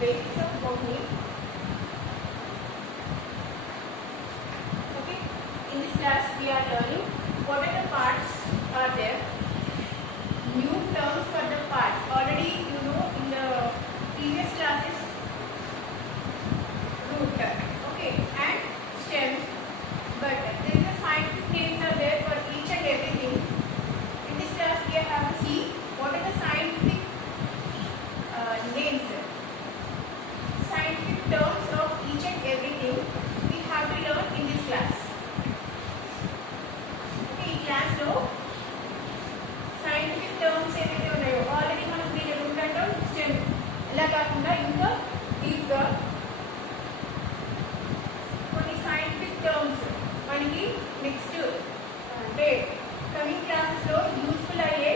basics of botany. Okay, in this class we are learning what are the parts are there, new terms for the parts. Already you know in the previous classes root, okay, and stem, but there is a scientific names are there for each and everything. In this class we have to see what are the scientific names, scientific terms of each and everything we have to learn in this class. Okay, ఈ class లో scientific terms ఏవైతే ఉన్నాయో already మనం దీని route అంటాం, stem, ఇలా కాకుండా ఇంకా డీప్గా కొన్ని సైంటిఫిక్ టర్మ్స్ మనకి నెక్స్ట్ అంటే కమింగ్ క్లాసెస్లో యూస్ఫుల్ అయ్యే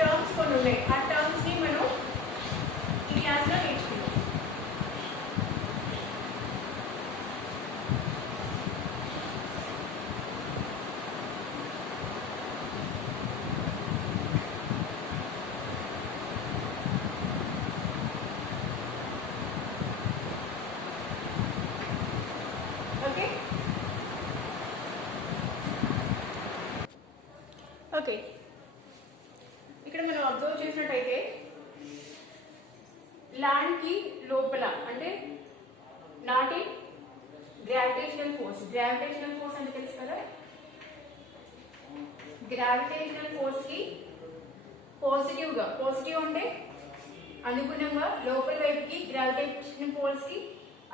టర్మ్స్ కొన్ని ఉన్నాయి. ఆ టర్మ్స్ని మనం ఈ క్లాస్లో నేర్చుకుందాం. ఓకే ఓకే ఇక్కడ మనం అబ్జర్వ్ చేసినట్టయితే ల్యాండ్ కి లోపల అంటే నాటి గ్రావిటేషనల్ ఫోర్స్ అంటే తెలుసు కదా, గ్రావిటేషనల్ ఫోర్స్ కి పాజిటివ్ అంటే అనుగుణంగా లోపల వైపుకి గ్రావిటేషనల్ ఫోర్స్ కి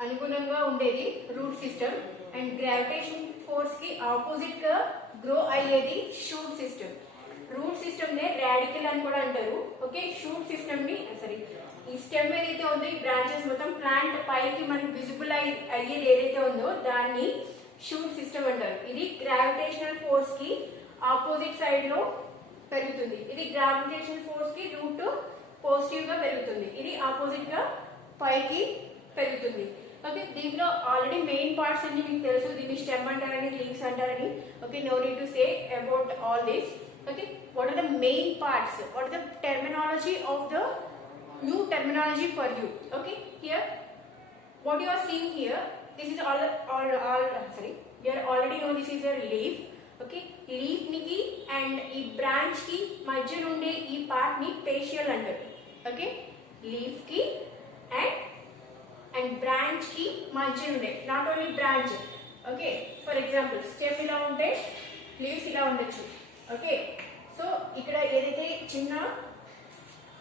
అనుగుణంగా ఉండేది root system, and gravitation force కి ఆపోజిట్ గా గ్రో అయ్యేది షూట్ సిస్టమ్. రూట్ సిస్టమ్ నే రాడికల్ అని కూడా అంటారు. ఓకే, షూట్ సిస్టమ్ ని సారీ ఈ స్టెమ్ ఏదైతే ఉందో ఈ బ్రాంచెస్ మొత్తం ప్లాంట్ పైకి మనకి విజిబుల్ అయ్యేది ఏదైతే ఉందో దాన్ని షూట్ సిస్టమ్ అంటారు. ఇది గ్రావిటేషనల్ ఫోర్స్ కి ఆపోజిట్ సైడ్ లో పెరుగుతుంది. ఇది గ్రావిటేషనల్ ఫోర్స్ కి రూట్ పాజిటివ్ గా పెరుగుతుంది, ఇది ఆపోజిట్ గా పైకి పెరుగుతుంది. ఓకే, దీంట్లో ఆల్రెడీ మెయిన్ పార్ట్స్ అన్ని మీకు తెలుసు. దీన్ని స్టెమ్ అంటారని, లీవ్స్ అంటారని. Okay, no need to say about all this. Okay, what are the main parts? What are the terminology of the new terminology for you? Okay, here what you are seeing here, this is all sorry, you already know this is a leaf. Okay, leaf niki and ee branch ki madhya unde ee part ni petiole antaru. Okay, leaf ki and branch ki madhya unde, not only branch. Okay, for example stem ila unte leaves ila undachu. Okay, so ఇక్కడ ఏదైతే చిన్న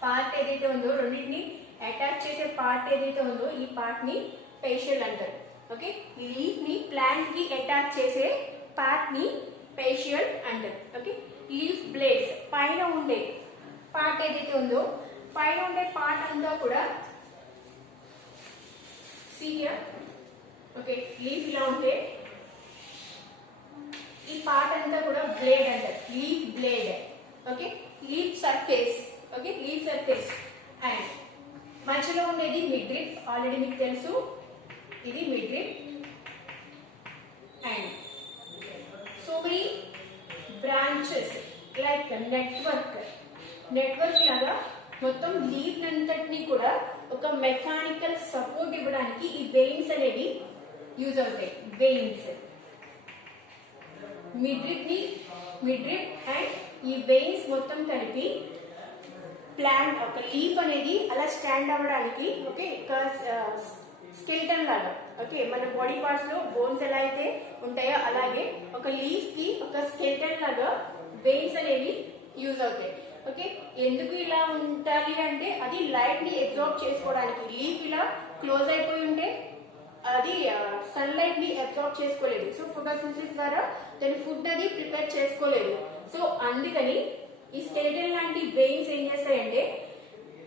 part ఏదైతే ఉందో రెండింటిని attach చేసే part ఏదైతే ఉందో ఈ పార్ట్ ని పేషియల్ అంటారు. ఓకే, లీఫ్ ని ప్లాంట్ కి అటాచ్ చేసే పార్ట్ ని పేషియల్ అంటారు. ఓకే, లీఫ్ బ్లేడ్స్ పైన ఉండే పార్ట్ ఏదైతే ఉందో పైన ఉండే పార్ట్ అంతా కూడా సీయర్. ఓకే, లీఫ్ ఇలా ఉంటే ఈ పార్ట్ అంతా కూడా బ్లేడ్ అంటారు, leaf blade. Okay, leaf surface. Okay, leaf surface and మధ్యలో ఉండేది మిడ్రిప్. ఆల్రెడీ మీకు తెలుసు ఇది midrib. And so many branches like network లాగా మొత్తం లీఫ్ అంతటిని కూడా ఒక మెకానికల్ సపోర్ట్ ఇవ్వడానికి ఈ వెయిన్స్ అనేవి యూజ్ అవుతాయి. వెయిన్స్ మిడ్రిప్ అండ్ ఈ వెయిన్స్ మొత్తం కలిపి ప్లాంట్ ఒక లీఫ్ అనేది అలా స్టాండ్ అవ్వడానికి. ఓకే, స్కెల్టన్ లాగా. ఓకే, మన బాడీ పార్ట్స్ లో బోన్స్ ఎలా అయితే ఉంటాయో అలాగే ఒక లీఫ్ కి ఒక స్కెల్టన్ లాగా వెయిన్స్ అనేవి యూజ్ అవుతాయి. ఓకే, ఎందుకు ఇలా ఉండాలి అంటే అది లైట్ ని అబ్జార్బ్ చేసుకోవడానికి. లీఫ్ ఇలా క్లోజ్ అయిపోయి ఉంటే అది సన్లైట్ ని అబ్జార్బ్ చేసుకోలేదు, సో ఫోటోసింథసిస్ ద్వారా దాని ఫుడ్ అది ప్రిపేర్ చేసుకోలేదు. సో అందుకని ఈ స్కెలిటన్ లాంటి వెయిన్స్ ఏం చేస్తాయంటే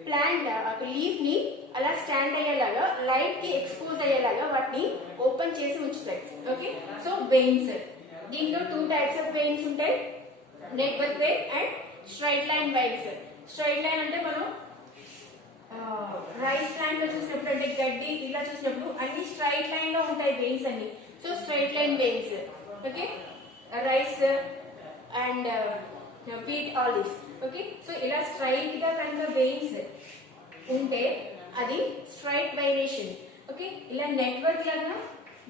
ప్లాంట్ లీఫ్ ని అలా స్టాండ్ అయ్యేలాగా లైట్ కి ఎక్స్పోజ్ అయ్యేలాగా వాటిని ఓపెన్ చేసి ఉంచుతాయి. ఓకే, సో వెయిన్స్ దీంట్లో 2 టైప్స్ ఆఫ్ వెయిన్స్ ఉంటాయి, network vein and straight line veins. Straight line అంటే మనం రైస్ ప్లాంట్ లో చూసినప్పుడు అంటే గడ్డి ఇలా చూసినప్పుడు అన్ని స్ట్రైట్ లైన్ లో ఉంటాయి వెయిన్స్ అన్ని. So straight line veins. Okay, rice and wheat, all this. Okay, so ila straight ga kanka veins unte అది స్ట్రైట్ వైనేషన్. ఓకే, ఇలా నెట్వర్క్ లాగా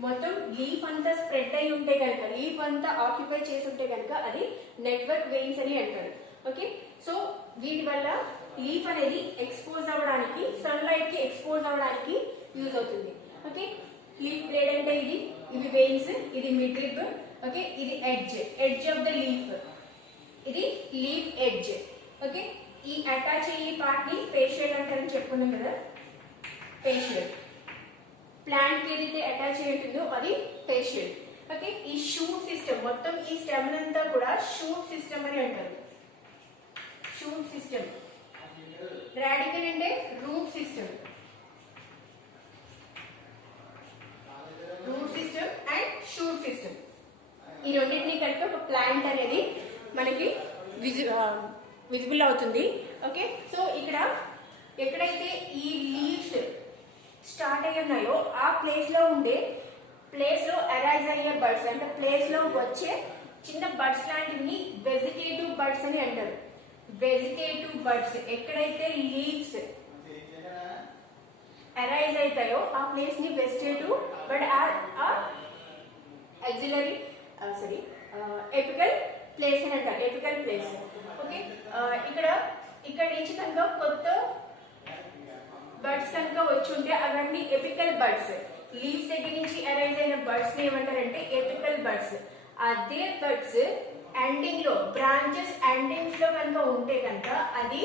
మొత్తం లీఫ్ అంతా స్ప్రెడ్ అయి ఉంటే కనుక, లీఫ్ అంతా ఆక్యుపై చేసి ఉంటే కనుక అది నెట్వర్క్ వెయిన్స్ అని అంటారు. ఓకే, సో వీటి వల్ల లీఫ్ అనేది ఎక్స్పోజ్ అవ్వడానికి, సన్లైట్ కి ఎక్స్పోజ్ అవ్వడానికి యూజ్ అవుతుంది. ఓకే, లీఫ్ బ్లేడ్ అంటే ఇది, ఇవి వెయిన్స్, ఇది మిడ్ రిబ్. ఓకే, ఇది ఎడ్జ్ ఆఫ్ ద లీఫ్, ఇది లీఫ్ ఎడ్జ్. ఓకే, ఈ అటాచ్ అయ్యే పార్ట్ ని ఫేషియల్ అంటారని చెప్పుకున్నాం కదా, ఫేషియల్. ప్లాంట్ కి ఏదైతే అటాచ్ అయి ఉంటుందో అది ఫేషియల్. ఓకే, ఈ షూట్ సిస్టమ్, మొత్తం ఈ స్టెమ్ అంతా కూడా షూట్ సిస్టమ్ అని అంటారు. Shoot system. రాడికల్ అంటే root system, root system and shoot system. ఈ రెండింటిని కలిపి ఒక ప్లాంట్ అనేది మనకి విజిబుల్ అవుతుంది. ఓకే, సో ఇక్కడ ఎక్కడైతే ఈ లీవ్స్ స్టార్ట్ అయ్యి ఉన్నాయో ఆ ప్లేస్ లో అరైజ్ అయ్యే బర్డ్స్, అంటే ప్లేస్ లో వచ్చే చిన్న బర్డ్స్ లాంటివి వెజిటేటివ్ బర్డ్స్ అని అంటారు. వెజిటేటివ్ బర్డ్స్ ఎక్కడైతే లీవ్స్ అరైజ్ అవుతాయో ఆ ప్లేస్ ని vegetative bud or axillary apical place అని అంటారు. Apical place. ఓకే, ఇక్కడ నుంచి కనుక కొత్త బర్డ్స్ కనుక వచ్చి ఉంటే అవన్నీ ఎపికల్ బర్డ్స్. లీవ్స్ దగ్గర నుంచి అరైజ్ అయిన బర్డ్స్ ని ఏమంటారంటే ఎపికల్ బర్డ్స్. అదే బర్డ్స్ ఎండింగ్ లో, బ్రాంచెస్ ఎండింగ్స్ లో కనుక ఉంటే కనుక అది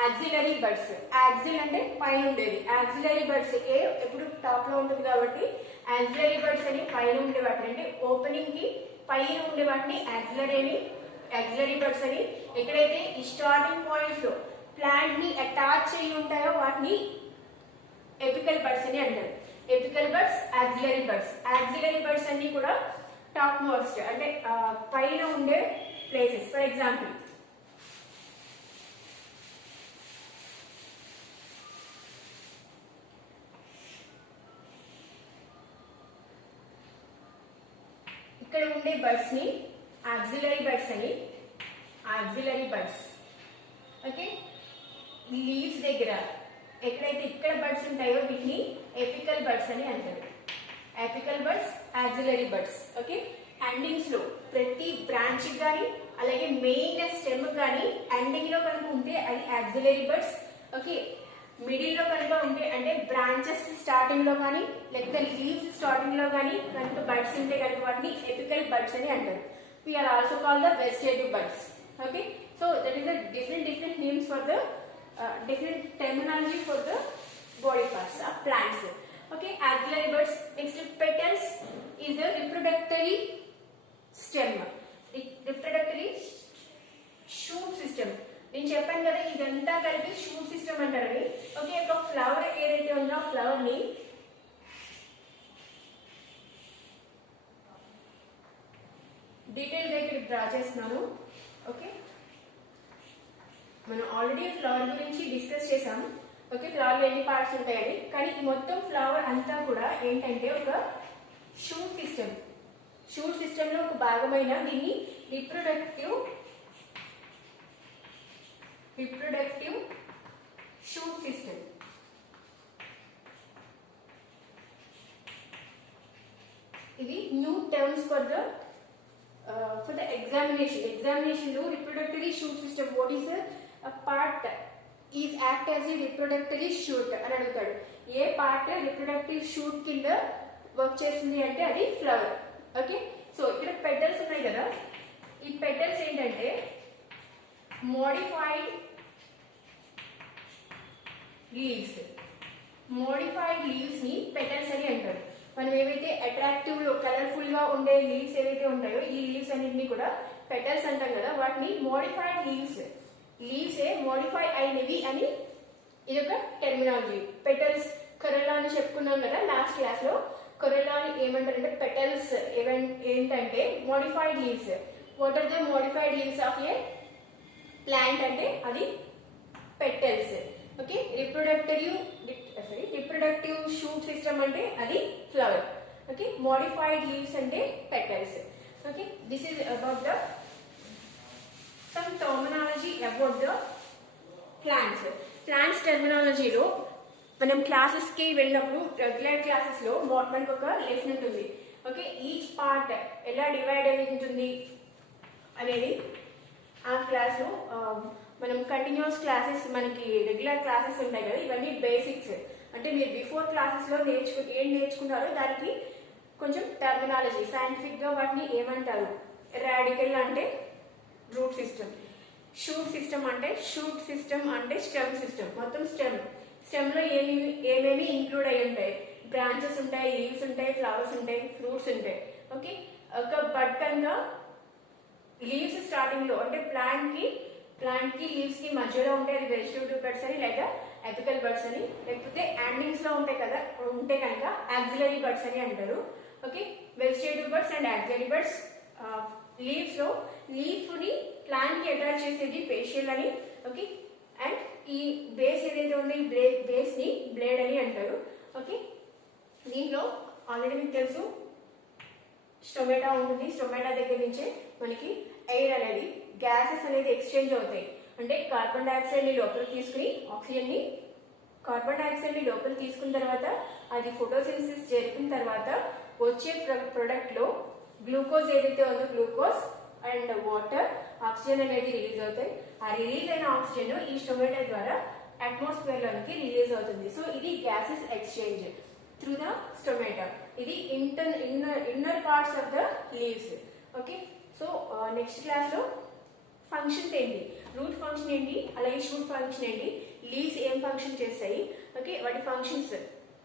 యాక్సిలరీ బర్డ్స్. యాక్సిల్ అంటే పైన ఉండేది, యాక్సిలరీ బర్డ్స్ ఎప్పుడు టాప్ లో ఉంటుంది కాబట్టి యాక్సిలరీ బర్డ్స్ అని పైన ఉండే వాటిని, అంటే ఓపెనింగ్ కి పైన ఉండే వాటిని యాక్సిలరీ బర్డ్స్ అని. ఎక్కడైతే ఈ స్టార్టింగ్ పాయింట్స్ లో ప్లాంట్ ని అటాచ్ అయ్యి ఉంటాయో వాటిని ఎపికల్ బర్డ్స్ అని అంటారు. Apical buds, axillary buds. Axillary buds అన్ని కూడా టాప్ మోస్ట్, అంటే పైన ఉండే ప్లేసెస్. ఫర్ ఎగ్జాంపుల్ ఇక్కడ ఉండే బర్డ్స్ ని యాక్సిలరీ బర్డ్స్ అని. Axillary buds. ఓకే, లీవ్స్ దగ్గర ఎక్కడైతే ఇక్కడ బర్డ్స్ ఉంటాయో వీటిని ఎపికల్ బర్డ్స్ అని అంటారు. Apical buds, axillary buds. Okay, endings లో ప్రతి బ్రాంచ్ కానీ అలాగే మెయిన్ స్టెమ్ కానీ ఎండింగ్ లో కనుక ఉంటే అది యాక్సిలరీ బర్డ్స్. ఓకే, మిడిల్ లో కనుక ఉంటే, అంటే బ్రాంచెస్ స్టార్టింగ్ లో కానీ లేకపోతే లీవ్స్ స్టార్టింగ్ లో కానీ కనుక బర్డ్స్ ఉంటే కనుక వాటిని ఎపికల్ బర్డ్స్ అని అంటారు. We are also called the vegetative buds. Okay, so that is the different names for the different terminology for the body parts of plants. Okay, axillary buds. Next, petals is the reproductory stem, reproductory shoot system. నేను చెప్పాను కదా ఇదంతా కలిపి shoot system అంటారని. Okay, ఒక flower ఏదైతే ఉందో ఆ ఫ్లవర్ ని డీటెయిల్ గా ఇక్కడ డ్రా చేస్తున్నాను. ఓకే, మనం ఆల్రెడీ ఫ్లవర్ గురించి డిస్కస్ చేసాం. ఓకే, ఫ్లవర్ లో ఎన్ని పార్ట్స్ ఉంటాయని. కానీ ఈ మొత్తం ఫ్లవర్ అంతా కూడా ఏంటంటే ఒక షూట్ సిస్టమ్. షూట్ సిస్టమ్ లో ఒక భాగమైన దీన్ని రిప్రొడక్టివ్ షూట్ సిస్టమ్. ఇది new terms for the examination లో reproductory shoot system, what is a part is act as a reproductory shoot అని అడుగుతాడు. ఏ పార్ట్ రిప్రొడక్టివ్ షూట్ కింద వర్క్ చేస్తుంది అంటే అది ఫ్లవర్. ఓకే, సో ఇక్కడ పెటల్స్ ఉన్నాయి కదా, ఈ పెటల్స్ ఏంటంటే మోడిఫైడ్ లీవ్స్. మోడిఫైడ్ లీవ్స్ ని పెటల్స్ అని అంటారు. మనం ఏవైతే అట్రాక్టివ్ లో కలర్ఫుల్ గా ఉండే లీవ్స్ ఏవైతే ఉంటాయో ఈ లీవ్స్ అన్నింటినీ కూడా పెటల్స్ అంటాం కదా, వాటిని మోడిఫైడ్ లీవ్స్ మోడిఫై అయినవి అని ఇదొక టెర్మినాలజీ. పెటల్స్, కొరెల్లా అని చెప్పుకున్నాం కదా లాస్ట్ క్లాస్ లో. కొరెల్లా అని ఏమంటారంటే పెటల్స్ ఏంటంటే modified leaves. What are the modified leaves of a plant అంటే అది petals. Okay, reproductive shoot system అంటే అది ఫ్లవర్. ఓకే, మోడిఫైడ్ లీవ్స్ అంటే petals. Okay, this is about the some terminology about the plants. Plants టర్మినాలజీలో మనం క్లాసెస్కి వెళ్ళినప్పుడు regular క్లాసెస్లో మనకు ఒక లెసన్ ఉంటుంది. ఓకే, ఈచ్ పార్ట్ ఎలా డివైడ్ అయి ఉంటుంది అనేది ఆ క్లాస్లో మనం కంటిన్యూస్ క్లాసెస్, మనకి రెగ్యులర్ క్లాసెస్ ఉంటాయి కదా, ఇవన్నీ బేసిక్స్. అంటే మీరు బిఫోర్ క్లాసెస్లో ఏం నేర్చుకున్నారో దానికి కొంచెం టర్మినాలజీ, సైంటిఫిక్గా వాటిని ఏమంటారు. రాడికల్ అంటే రూట్ సిస్టమ్, షూట్ సిస్టమ్ అంటే స్టెమ్ సిస్టమ్. మొత్తం స్టెమ్లో ఏమేమి ఇంక్లూడ్ అయి ఉంటాయి. బ్రాంచెస్ ఉంటాయి, లీవ్స్ ఉంటాయి, ఫ్లవర్స్ ఉంటాయి, ఫ్రూట్స్ ఉంటాయి. ఓకే, ఒక బడ్ కనుక లీవ్స్ స్టార్టింగ్ లో అంటే ప్లాంట్ కి లీవ్స్ కి మధ్యలో ఉంటే అది వెజిటేటివ్ బర్డ్స్ అని, లేదా ఎపికల్ బర్డ్స్ అని, లేకపోతే యాండింగ్స్ లో ఉంటే కనుక యాక్సిలరీ బర్డ్స్ అని అంటారు. Okay, vegetative buds and axillary buds. Leaves లో లీఫ్ ని ప్లాంట్ కి అటాచ్ చేసేది పేషియల్ అని. ఓకే, అండ్ ఈ బేస్ ఏదైతే ఉందో ఈ బేస్ ని బ్లేడ్ అని అంటారు. ఓకే, దీంట్లో ఆల్రెడీ మీకు తెలుసు స్టొమాటా ఉంటుంది. స్టొమాటా దగ్గర నుంచే మనకి ఎయిర్ అనేది, గ్యాసెస్ అనేది ఎక్స్చేంజ్ అవుతాయి. అంటే కార్బన్ డైఆక్సైడ్ ని లోపలికి తీసుకుని కార్బన్ డైఆక్సైడ్ ని లోపలికి తీసుకున్న తర్వాత అది ఫోటోసింథసిస్ జరిగిన తర్వాత వచ్చే ప్రొడక్ట్ లో గ్లూకోజ్ ఏదైతే ఉందో గ్లూకోజ్ అండ్ వాటర్, ఆక్సిజన్ అనేది రిలీజ్ అవుతాయి. ఆ రిలీజ్ అయిన ఆక్సిజన్ ఈ స్టొమాటా ద్వారా అట్మాస్ఫియర్ లోనికి రిలీజ్ అవుతుంది. సో ఇది gases exchange through the stomata. ఇది inner parts of the leaves. Okay, so next class లో ఫంక్షన్స్ ఏంటి, రూట్ ఫంక్షన్ ఏంటి, అలాగే షూట్ ఫంక్షన్ ఏంటి, లీవ్స్ ఏం ఫంక్షన్ చేస్తాయి, ఓకే, వాటి ఫంక్షన్స్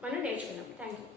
మనం నేర్చుకున్నాం. Thank you.